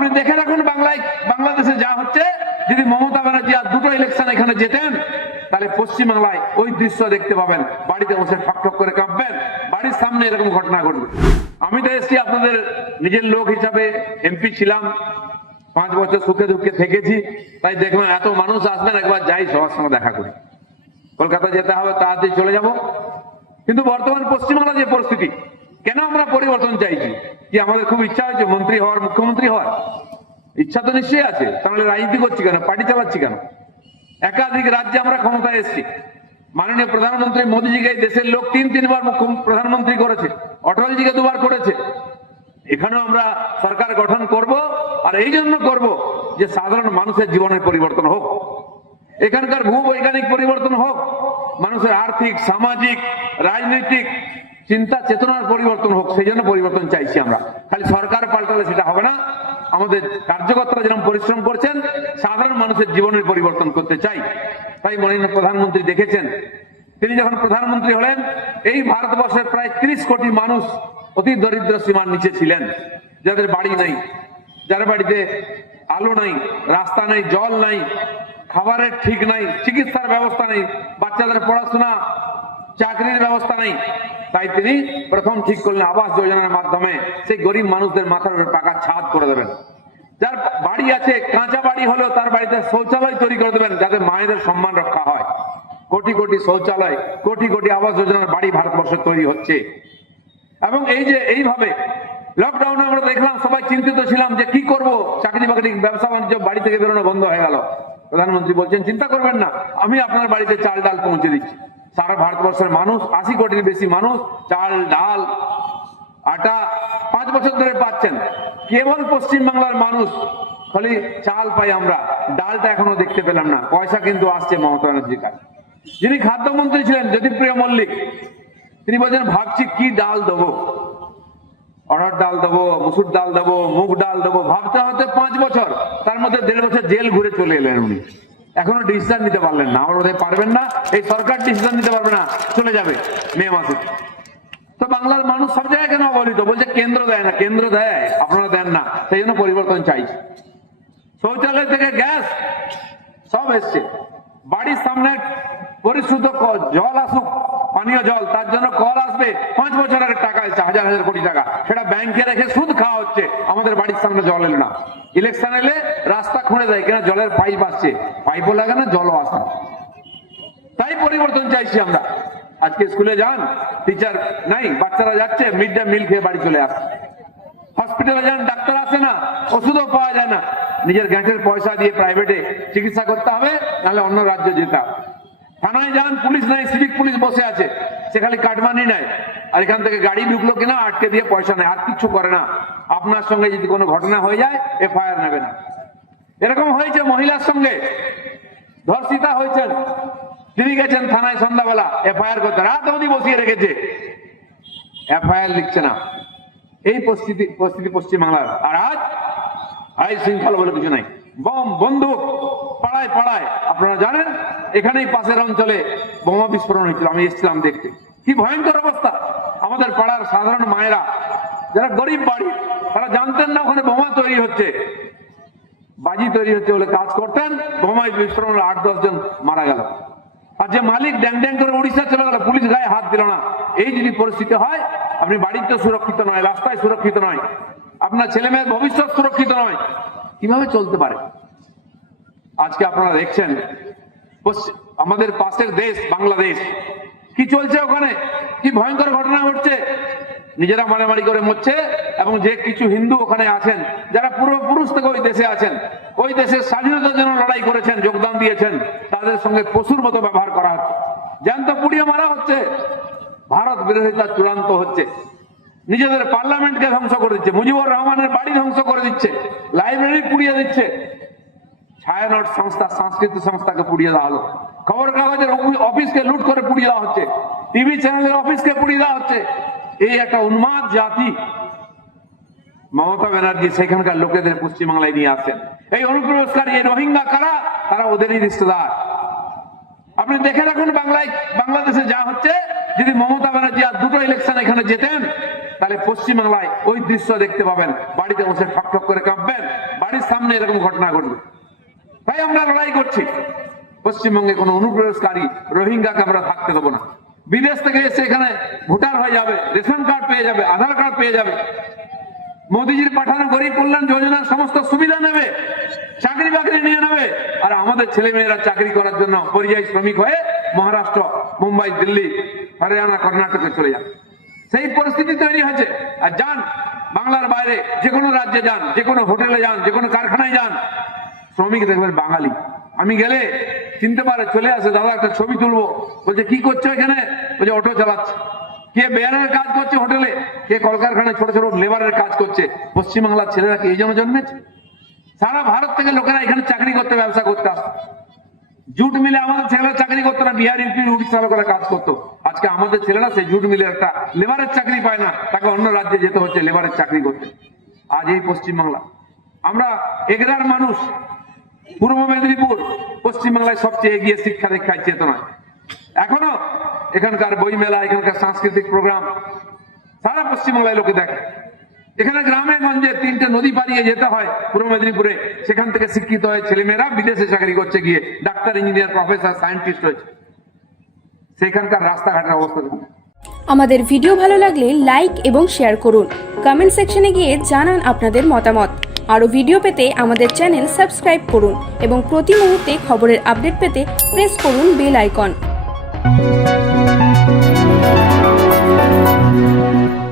আপনি দেখে রাখুন বাংলাদেশে যা হচ্ছে, যদি মমতা ব্যানার্জি আর দুটো ইলেকশন এখানে জেতেন তাহলে পশ্চিমবাংলায় ওই দৃশ্য দেখতে পাবেন, বাড়িতে বসে ঠক করে কাঁপবেন, বাড়ির সামনে এরকম ঘটনা ঘটবে। আমি তো এসছি আপনাদের নিজের লোক হিসাবে, এমপি ছিলাম, 5 বছর সুখে দুঃখে থেকেছি, তাই দেখলাম এত মানুষ আসবেন, একবার যাই সবার সঙ্গে দেখা করি। কলকাতা যেতে হবে, তাড়াতাড়ি চলে যাব। কিন্তু বর্তমান পশ্চিমবাংলা যে পরিস্থিতি, কেন আমরা পরিবর্তন চাইছি? কি আমাদের খুব ইচ্ছা হয়েছে মন্ত্রী হওয়ার, মুখ্যমন্ত্রী হওয়ার? ইচ্ছা তো নিশ্চয়ই আছে, তাহলে রাজনীতি করছি কেন, পার্টি চালাচ্ছি কেন? একাধিক রাজ্যে আমরা ক্ষমতায় এসেছি, মাননীয় প্রধানমন্ত্রী মোদীজিকে দেশের লোক 3-3 বার প্রধানমন্ত্রী করেছে, অটলজিকে 2 বার করেছে। এখানেও আমরা সরকার গঠন করব, আর এই জন্য করব যে সাধারণ মানুষের জীবনের পরিবর্তন হোক, এখানকার ভূবৈজ্ঞানিক পরিবর্তন হোক, মানুষের আর্থিক, সামাজিক, রাজনৈতিক চিন্তা চেতনার পরিবর্তন হোক। সেই জন্য পরিবর্তন চাইছি আমরা। খালি সরকার পাল্টালে সেটা হবে না, আমাদের কার্যকর্তারা যেরকম পরিশ্রম করছেন, সাধারণ মানুষের জীবনের পরিবর্তন করতে চাই। তাই মাননীয় প্রধানমন্ত্রী দেখেছেন, তিনি যখন প্রধানমন্ত্রী হলেন, এই ভারতবর্ষের প্রায় 30 কোটি মানুষ অতি দরিদ্র সীমার নিচে ছিলেন, যাদের বাড়ি নাই, যার বাড়িতে আলো নাই, রাস্তা নাই, জল নাই, খাবারের ঠিক নাই, চিকিৎসার ব্যবস্থা নেই, বাচ্চাদের পড়াশোনা, চাকরির ব্যবস্থা নেই। তাই তিনি প্রথম ঠিক করলেন আবাস যোজনার মাধ্যমে সেই গরিব মানুষদের মাথার উপর পাকা ছাদ করে দেবেন। যার বাড়ি আছে, কাঁচা বাড়ি হলেও তার বাড়িতে শৌচালয় তৈরি করে দেবেন, যাতে মায়েদের সম্মান রক্ষা হয়। কোটি কোটি শৌচালয়, কোটি কোটি আবাস যোজনার বাড়ি ভারতবর্ষে তৈরি হচ্ছে। এবং এই যে এইভাবে লকডাউনে আমরা দেখলাম, সবাই চিন্তিত ছিলাম যে কি করব, চাকরি বাকরি, ব্যবসা বাণিজ্য, বাড়ি থেকে বেরোনো বন্ধ হয়ে গেল। প্রধানমন্ত্রী বলছেন চিন্তা করবেন না, আমি আপনার বাড়িতে চাল ডাল পৌঁছে দিচ্ছি। সারা ভারতবর্ষের মানুষ, 80 কোটির বেশি মানুষ চাল ডাল আটা 5 বছর ধরে পাচ্ছেন। কেবল পশ্চিমবাংলার মানুষ খালি চাল পাই, আমরা ডালটা এখনো দেখতে পেলাম না। পয়সা কিন্তু আসছে মমতা ব্যানার্জির কাছে। যিনি খাদ্যমন্ত্রী ছিলেন জ্যোতিপ্রিয় মল্লিক, তিনি বলছেন ভাবছি কি ডাল দেবো, অড়হর ডাল দেবো, মুসুর ডাল দেবো, মুগ ডাল দেবো, ভাবতে হতে 5 বছর, তার মধ্যে 1.5 বছর জেল ঘুরে চলে এলেন উনি। এখনো ডিসিশন নিতে পারলেন না। আমার বোধহয় পারবেন না, এই সরকার ডিসিশন নিতে পারবে না, চলে যাবে মে মাসে। তো বাংলার মানুষ সব জায়গায় কেন অবহেলিত? বলছে কেন্দ্র দেয় না, কেন্দ্র দেয়, আপনারা দেন না। সেই জন্য পরিবর্তন চাইছে। শৌচালয় থেকে গ্যাস সব এসছে, বাড়ির সামনে পরিশুদ্ধ জল আসুক, পানীয় জল, তার জন্য কল আসবে, 5 বছরের টাকা এসছে, 1000 কোটি টাকা, সেটা ব্যাংকে রেখে সুদ খাওয়া হচ্ছে। আমাদের বাড়ির সামনে জল এলো না। ইলেকশন এলে রাস্তা খুঁড়ে দেয়, কেন জলের পাইপ আসছে, পাইপও লাগে না, জলও আসে না। তাই পরিবর্তন চাইছি আমরা। আজকে স্কুলে যান, টিচার নাই, বাচ্চারা যাচ্ছে মিড ডে মিল খেয়ে বাড়ি চলে আসছে। হসপিটালে যান, ডাক্তার আসে না, ওষুধও পাওয়া যায় না, নিজের গ্যাসের পয়সা দিয়ে প্রাইভেটে চিকিৎসা করতে হবে, নাহলে অন্য রাজ্যে যেতে হবে। থানায় যান, পুলিশ নাই, সিভিক পুলিশ বসে আছে, সে খালি কাটমানি নেয়, আর এখান থেকে গাড়ি ঢুকলো কিনা আটকে দিয়ে পয়সা নেয়, আর কিছু করে না। আপনার সঙ্গে যদি কোনো ঘটনা হয়ে যায়, এফআইআর নেবে না। এরকম হয়েছে মহিলার সঙ্গে, ধর্ষিতা হয়েছেন, তিনি গেছেন থানায় সন্ধ্যাবেলা এফআইআর করতে, রাত অবধি বসিয়ে রেখেছে, এফআইআর লিখছে না। এই পরিস্থিতি পশ্চিমবাংলার। আর আজ আইন শৃঙ্খলা বলে কিছু নাই, বম বন্দুক পাড়ায় পাড়ায়। আপনারা জানেন এখানেই পাশের অঞ্চলে বোমা বিস্ফোরণ হয়েছিল, আমি এসেছিলাম দেখতে। কি ভয়ঙ্কর অবস্থা! আমাদের পাড়ার সাধারণ মায়েরা, যারা গরিব বাড়ি, তারা জানতেন না ওখানে বোমা তৈরি হচ্ছে, বাজি তৈরি হচ্ছে বলে কাজ করতেন, বোমায় বিস্ফোরণ 8-10 জন মারা গেল। আর যে মালিক ড্যাং ড্যাং করে উড়িষ্যা চলে গেল, পুলিশ গায়ে হাত দিল না। এই যদি পরিস্থিতি হয়, আপনি বাড়িতে সুরক্ষিত নয়, রাস্তায় সুরক্ষিত নয়, আপনার ছেলে মেয়ের ভবিষ্যৎ সুরক্ষিত নয়, কিভাবে চলতে পারে? আজকে আপনারা দেখছেন আমাদের পাশের দেশ বাংলাদেশ, কি চলছে ওখানে, কি ভয়ঙ্কর ঘটনা ঘটছে। নিজেরা মারামারি করে মরছে, এবং যে কিছু হিন্দু ওখানে আছেন, যারা পূর্বপুরুষ থেকে ওই দেশে আছেন, ওই দেশের স্বাধীনতার জন্য লড়াই করেছেন, যোগদান দিয়েছেন, তাদের সঙ্গে পশুর মতো ব্যবহার করা হচ্ছে, জ্যান্ত পুড়িয়ে মারা হচ্ছে। ভারত বিরোধিতা চূড়ান্ত হচ্ছে। নিজেদের পার্লামেন্টকে ধ্বংস করে দিচ্ছে, মুজিবুর রহমানের বাড়ি ধ্বংস করে দিচ্ছে, লাইব্রেরি পুড়িয়ে দিচ্ছে, ছায়ানট সংস্থা, সাংস্কৃতিক সংস্থাকে পুড়িয়ে দেওয়া হলো, খবর কাগজের অফিসকে লুট করে পুড়িয়ে দেওয়া হচ্ছে, টিভি চ্যানেলের অফিসকে পুড়িয়ে দেওয়া হচ্ছে। এই একটা উন্মাদ জাতি মমতা ব্যানার্জি সেখানকার লোকেদের পশ্চিমবাংলায় নিয়ে আসছেন। এই অনুপ্রবেশকারী, এই রোহিঙ্গা কারা? তারা ওদেরই রিশতেদার। আপনি দেখে রাখুন বাংলাদেশে যা হচ্ছে, যদি মমতা ব্যানার্জি আর দুটো ইলেকশন এখানে জেতেন তাহলে পশ্চিমবাংলায় ওই দৃশ্য দেখতে পাবেন, বাড়িতে বসে ঠক ঠক করে কাঁপবেন, বাড়ির সামনে এরকম ঘটনা ঘটবে। তাই আমরা লড়াই করছি, পশ্চিমবঙ্গে কোনো অনুপ্রবেশকারী রোহিঙ্গাকে আমরা থাকতে দেবো না। বিদেশ থেকে এসে এখানে ভোটার হয়ে যাবে, রেশন কার্ড পেয়ে যাবে, আধার কার্ড পেয়ে যাবে, মোদীজির পাঠানো গরিব কল্যাণ যোজনার সমস্ত সুবিধা নেবে, চাকরি বাকরি নিয়ে নেবে, আর আমাদের ছেলে মেয়েরা চাকরি করার জন্য পরিযায়ী শ্রমিক হয়ে মহারাষ্ট্র, মুম্বাই, দিল্লি, হরিয়ানা, কর্ণাটকে চলে যাবে। সেই পরিস্থিতি তৈরি হয়েছে। আর যান বাংলার বাইরে যে কোনো রাজ্যে যান, যে কোনো হোটেলে যান, যে কোনো কারখানায় যান, শ্রমিক দেখবেন বাঙালি। আমি গেলে চিনতে পারে, চলে আসে, দাদা একটা ছবি তুলবো। বলছে কি করছো এখানে? বলছে অটো চালাচ্ছে। কে বেয়ারের কাজ করছে হোটেলে, কে কলকারখানায় ছোট ছোট লেবারের কাজ করছে। পশ্চিমবাংলার ছেলেরা কি এই জন্য জন্মেছে? সারা ভারত থেকে লোকেরা এখানে চাকরি করতে, ব্যবসা করতে আসতো। জুট মিলে আমাদের ছেলেরা চাকরি করতো না, বিহার, ইউপি, উড়িষ্যা লোকেরা কাজ করতো। আজকে আমাদের ছেলেরা সেই জুট মিলে একটা লেবারের চাকরি পায় না, তাকে অন্য রাজ্যে যেতে হচ্ছে লেবারের চাকরি করতে। আজ এই পশ্চিমবাংলা, আমরা এগরার মানুষ, পূর্ব মেদিনীপুর পশ্চিমবাংলায় সবচেয়ে এগিয়ে শিক্ষা দীক্ষায় চেতনায়। এখনো এখানকার বই মেলা, এখানকার সাংস্কৃতিক প্রোগ্রাম সারা পশ্চিমবাংলায় লোকে দেখে। এখানে গ্রামে গঞ্জে 3টে নদী পাড়িয়ে যেতে হয় পূর্ব মেদিনীপুরে, সেখান থেকে শিক্ষিত হয়ে ছেলেমেয়েরা বিদেশে চাকরি করছে, গিয়ে ডাক্তার, ইঞ্জিনিয়ার, প্রফেসর, সায়েন্টিস্ট হয়েছে। সেখানকার রাস্তাঘাটের অবস্থা দেখুন। আমাদের ভিডিও ভালো লাগলে লাইক এবং শেয়ার করুন। কমেন্ট সেকশনে গিয়ে জানান আপনাদের মতামত। আরও ভিডিও পেতে আমাদের চ্যানেল সাবস্ক্রাইব করুন এবং প্রতি মুহূর্তে খবরের আপডেট পেতে প্রেস করুন বেল আইকন।